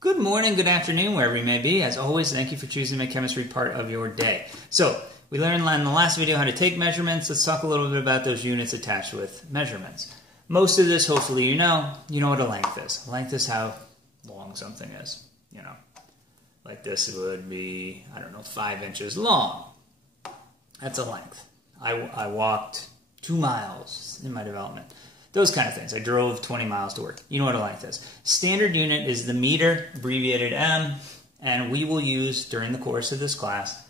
Good morning, good afternoon, wherever you may be. As always, thank you for choosing to make chemistry part of your day. So, we learned in the last video how to take measurements. Let's talk a little bit about those units attached with measurements. Most of this, hopefully you know what a length is. A length is how long something is, Like this would be, 5 inches long. That's a length. I walked 2 miles in my development. Those kind of things. I drove 20 miles to work. You know what a length is. Standard unit is the meter, abbreviated M, and we will use, during the course of this class,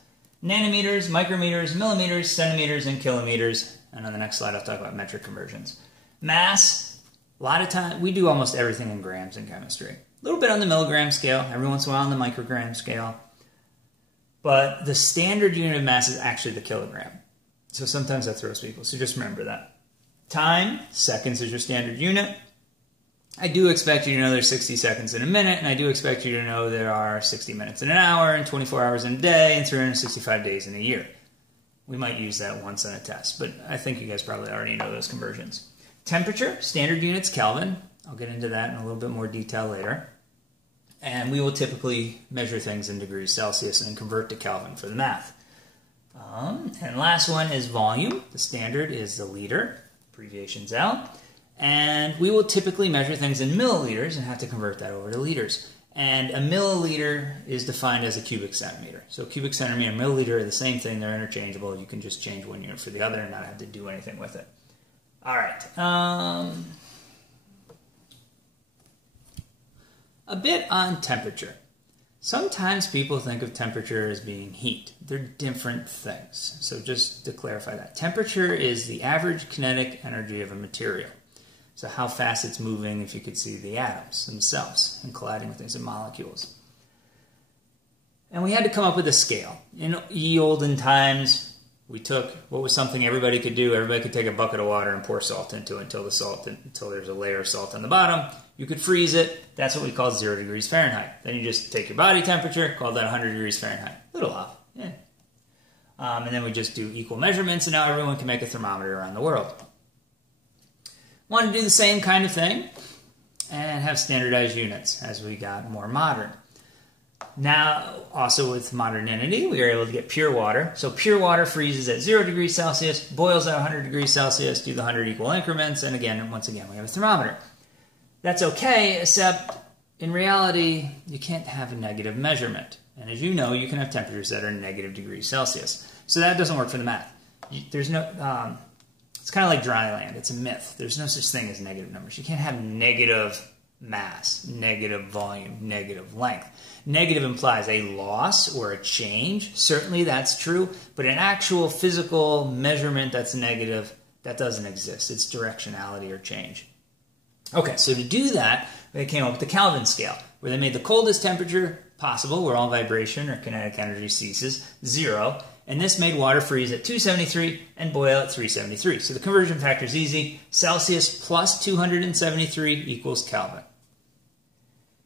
nanometers, micrometers, millimeters, centimeters, and kilometers. And on the next slide, I'll talk about metric conversions. Mass, a lot of time, we do almost everything in grams in chemistry. A little bit on the milligram scale, every once in a while on the microgram scale. But the standard unit of mass is actually the kilogram. So sometimes that throws people, so just remember that. Time, seconds is your standard unit. I do expect you to know there's 60 seconds in a minute, and I do expect you to know there are 60 minutes in an hour, and 24 hours in a day, and 365 days in a year. We might use that once on a test, but I think you guys probably already know those conversions. Temperature, standard unit's Kelvin. I'll get into that in a little bit more detail later. And we will typically measure things in degrees Celsius and convert to Kelvin for the math. And last one is volume. The standard is the liter. Abbreviation's L, and we will typically measure things in milliliters and have to convert that over to liters. And a milliliter is defined as a cubic centimeter. So cubic centimeter and milliliter are the same thing, they're interchangeable. You can just change one unit for the other and not have to do anything with it. All right. A bit on temperature. Sometimes people think of temperature as being heat. They're different things. So just to clarify that. Temperature is the average kinetic energy of a material. So how fast it's moving if you could see the atoms themselves and colliding with things in molecules. And we had to come up with a scale. In ye olden times, we took what was something everybody could do. Everybody could take a bucket of water and pour salt into it until there's a layer of salt on the bottom. You could freeze it. That's what we call 0 degrees Fahrenheit. Then you just take your body temperature, call that 100 degrees Fahrenheit. A little off. Yeah. And then we just do equal measurements, and now everyone can make a thermometer around the world. Want to do the same kind of thing and have standardized units as we got more modern. Now, also with modernity, we are able to get pure water. So pure water freezes at 0 degrees Celsius, boils at 100 degrees Celsius, do the 100 equal increments, and once again, we have a thermometer. That's okay, except in reality, you can't have a negative measurement. And as you know, you can have temperatures that are negative degrees Celsius. So that doesn't work for the math. There's no, it's kind of like dry land. It's a myth. There's no such thing as negative numbers. You can't have negative mass, negative volume, negative length. Negative implies a loss or a change. Certainly that's true, but an actual physical measurement that's negative, that doesn't exist. It's directionality or change. Okay, so to do that, they came up with the Kelvin scale, where they made the coldest temperature possible, where all vibration or kinetic energy ceases, 0, and this made water freeze at 273 and boil at 373. So the conversion factor is easy. Celsius plus 273 equals Kelvin.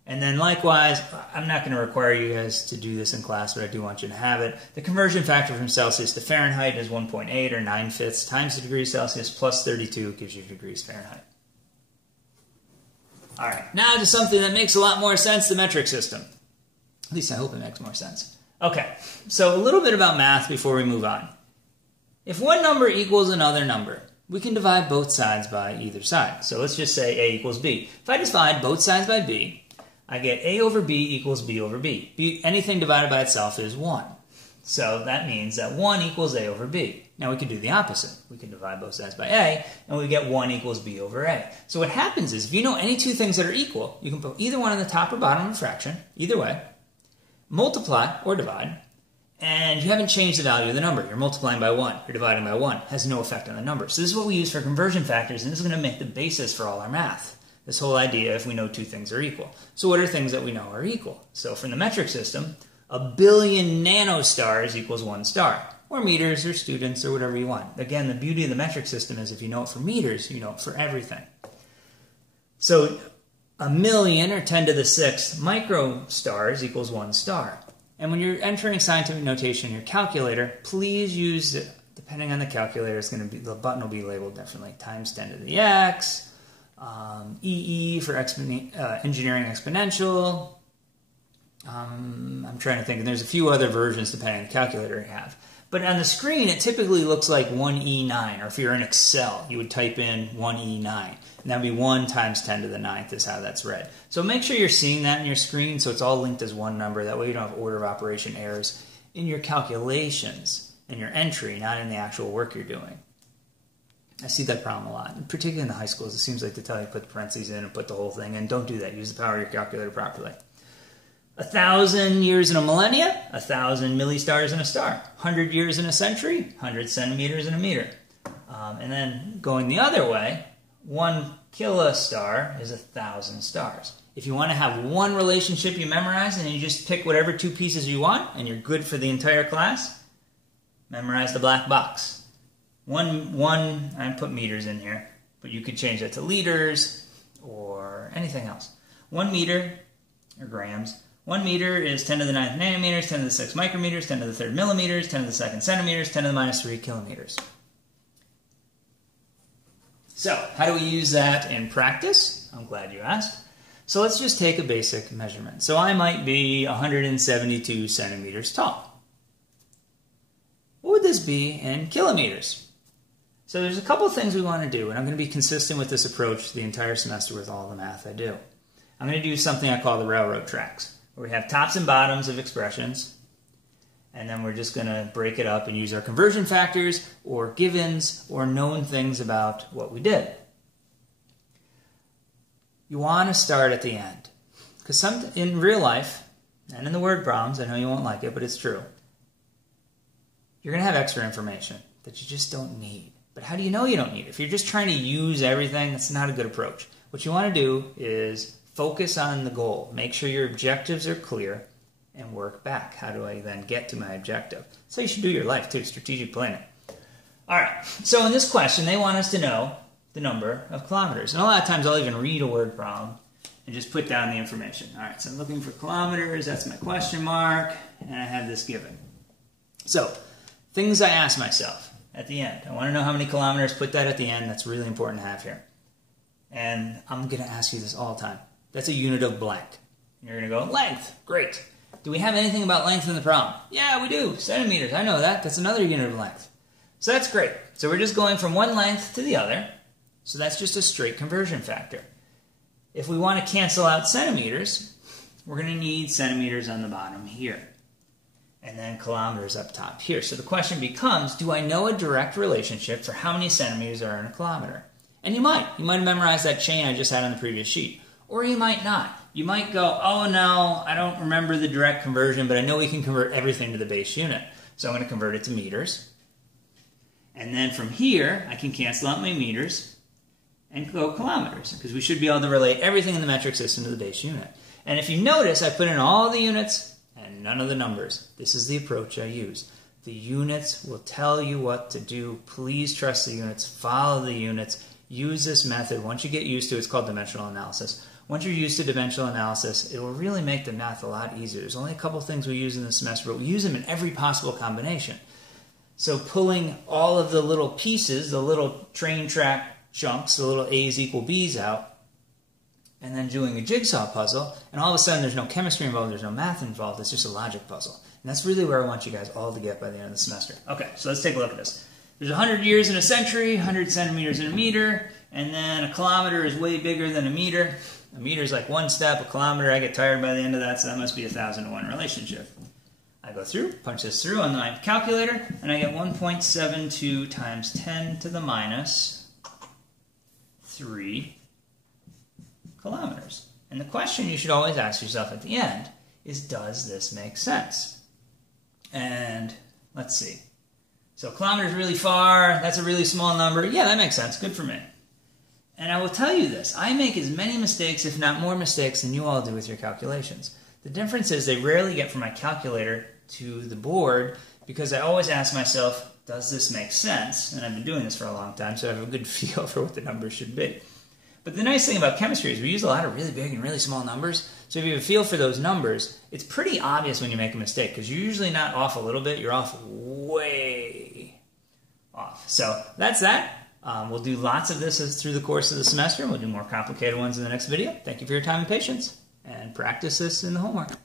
And then likewise, I'm not going to require you guys to do this in class, but I do want you to have it. The conversion factor from Celsius to Fahrenheit is 1.8 or 9/5 times the degrees Celsius plus 32 gives you degrees Fahrenheit. All right, now to something that makes a lot more sense, the metric system. At least I hope it makes more sense. Okay, so a little bit about math before we move on. If one number equals another number, we can divide both sides by either side. So let's just say A equals B. If I divide both sides by B, I get A over B equals B over B. Anything divided by itself is 1. So that means that 1 equals A over B. Now we could do the opposite. We could divide both sides by A, and we get 1 equals B over A. So what happens is, if you know any two things that are equal, you can put either one on the top or bottom of a fraction, either way, multiply or divide, and you haven't changed the value of the number. You're multiplying by 1, you're dividing by 1. It has no effect on the number. So this is what we use for conversion factors, and this is going to make the basis for all our math. This whole idea if we know two things are equal. So what are things that we know are equal? So from the metric system, 1 billion nanostars equals 1 star. Or meters, or students, or whatever you want. Again, the beauty of the metric system is if you know it for meters, you know it for everything. So 1 million, or 10 to the 6th, microstars equals 1 star. And when you're entering scientific notation in your calculator, please use, depending on the calculator, the button will be labeled differently. Times 10 to the x, EE for engineering exponential, I'm trying to think, and there's a few other versions depending on the calculator you have. But on the screen, it typically looks like 1e9, or if you're in Excel, you would type in 1e9. And that would be 1 times 10 to the 9th is how that's read. So make sure you're seeing that in your screen so it's all linked as one number. That way you don't have order of operation errors in your calculations and your entry, not in the actual work you're doing. I see that problem a lot, particularly in the high schools. It seems like they tell you to put the parentheses in and put the whole thing in. Don't do that. Use the power of your calculator properly. 1,000 years in a millennia, 1,000 millistars in a star. 100 years in a century, 100 centimeters in a meter. And then going the other way, 1 kilostar is 1,000 stars. If you want to have one relationship you memorize and you just pick whatever 2 pieces you want and you're good for the entire class, memorize the black box. I put meters in here, but you could change that to liters or anything else. 1 meter, or grams, 1 meter is 10 to the 9th nanometers, 10 to the 6th micrometers, 10 to the 3rd millimeters, 10 to the 2nd centimeters, 10 to the minus 3 kilometers. So, how do we use that in practice? I'm glad you asked. So let's just take a basic measurement. So I might be 172 centimeters tall. What would this be in kilometers? So there's a couple things we want to do, and I'm going to be consistent with this approach the entire semester with all the math I do. I'm going to do something I call the railroad tracks, where we have tops and bottoms of expressions, and then we're just going to break it up and use our conversion factors or givens or known things about what we did. You want to start at the end, because in real life, and in the word problems, I know you won't like it, but it's true, you're going to have extra information that you just don't need. But how do you know you don't need it? If you're just trying to use everything, that's not a good approach. What you want to do is focus on the goal. Make sure your objectives are clear and work back. How do I then get to my objective? So you should do your life too, strategic planning. All right, so in this question, they want us to know the number of kilometers. And a lot of times I'll even read a word problem and just put down the information. All right, so I'm looking for kilometers, that's my question mark, and I have this given. So, things I ask myself at the end. I want to know how many kilometers, put that at the end. That's really important to have here. And I'm going to ask you this all the time. That's a unit of blank. And you're going to go, length, great. Do we have anything about length in the problem? Yeah, we do, centimeters, I know that. That's another unit of length. So that's great. So we're just going from one length to the other. So that's just a straight conversion factor. If we want to cancel out centimeters, we're going to need centimeters on the bottom here. And then kilometers up top here. So the question becomes, do I know a direct relationship for how many centimeters are in a kilometer? And you might. You might have memorized that chain I just had on the previous sheet. Or you might not. You might go, oh no, I don't remember the direct conversion, but I know we can convert everything to the base unit. So I'm going to convert it to meters. And then from here, I can cancel out my meters and go kilometers, because we should be able to relate everything in the metric system to the base unit. And if you notice, I put in all the units and none of the numbers. This is the approach I use. The units will tell you what to do. Please trust the units. Follow the units. Use this method. Once you get used to it, it's called dimensional analysis. Once you're used to dimensional analysis, it will really make the math a lot easier. There's only a couple things we use in the semester, but we use them in every possible combination. So pulling all of the little pieces, the little train track chunks, the little A's equal B's out, and then doing a jigsaw puzzle, and all of a sudden there's no chemistry involved, there's no math involved, it's just a logic puzzle. And that's really where I want you guys all to get by the end of the semester. Okay, so let's take a look at this. There's 100 years in a century, 100 centimeters in a meter, and then a kilometer is way bigger than a meter. A meter is like one step, a kilometer, I get tired by the end of that, so that must be a 1,000 to 1 relationship. I go through, punch this through on my calculator, and I get 1.72 times 10 to the minus 3 kilometers. And the question you should always ask yourself at the end is, does this make sense? And let's see. So kilometers really far, that's a really small number. Yeah, that makes sense. Good for me. And I will tell you this, I make as many mistakes, if not more mistakes, than you all do with your calculations. The difference is they rarely get from my calculator to the board, because I always ask myself, does this make sense? And I've been doing this for a long time, so I have a good feel for what the numbers should be. But the nice thing about chemistry is we use a lot of really big and really small numbers, so if you have a feel for those numbers, it's pretty obvious when you make a mistake, because you're usually not off a little bit, you're off way off. So that's that. We'll do lots of this through the course of the semester, and we'll do more complicated ones in the next video. Thank you for your time and patience, and practice this in the homework.